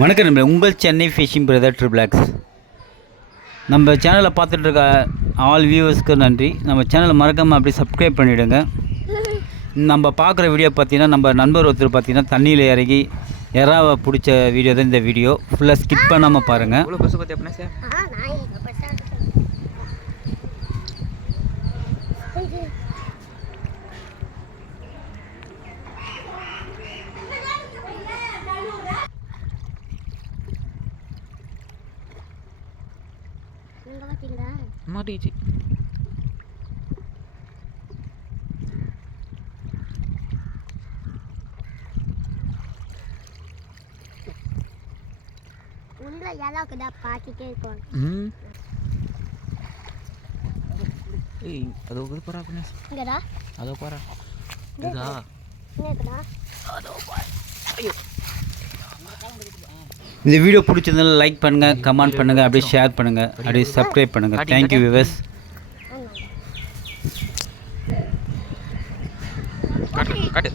வணக்கம் நண்பர்களே, உங்கள் சென்னை ஃபிஷிங் பிரதர் ட்ரிபிளாக்ஸ். நம்ம சேனலை பார்த்துட்டு இருக்க ஆல் வியூவர்ஸ்க்கு நன்றி. நம்ம சேனலை மறக்காமல் அப்படி சப்ஸ்கிரைப் பண்ணிவிடுங்க. நம்ம பார்க்குற வீடியோ பார்த்தீங்கன்னா, நம்ம நண்பர் ஒருத்தர் பார்த்தீங்கன்னா தண்ணியில் இறங்கி எறாவை பிடிச்ச வீடியோ தான் இந்த வீடியோ. ஃபுல்லாக ஸ்கிப் பண்ணாமல் பாருங்கள். மாட்டிச்சு. உள்ள எலாக்குதா பாக்கிட்டே இருக்கோம். ஏய் அதோ போறா பினஸ். இங்கடா அதோ போறா. இதா. என்னடா? அதோ போய். ஐயோ. இந்த வீடியோ பிடிச்சிருந்தாலும் லைக் பண்ணுங்கள், கமெண்ட் பண்ணுங்கள், அப்படியே ஷேர் பண்ணுங்கள், அப்படியே சப்ஸ்கிரைப் பண்ணுங்கள். Thank you viewers. காட்டு.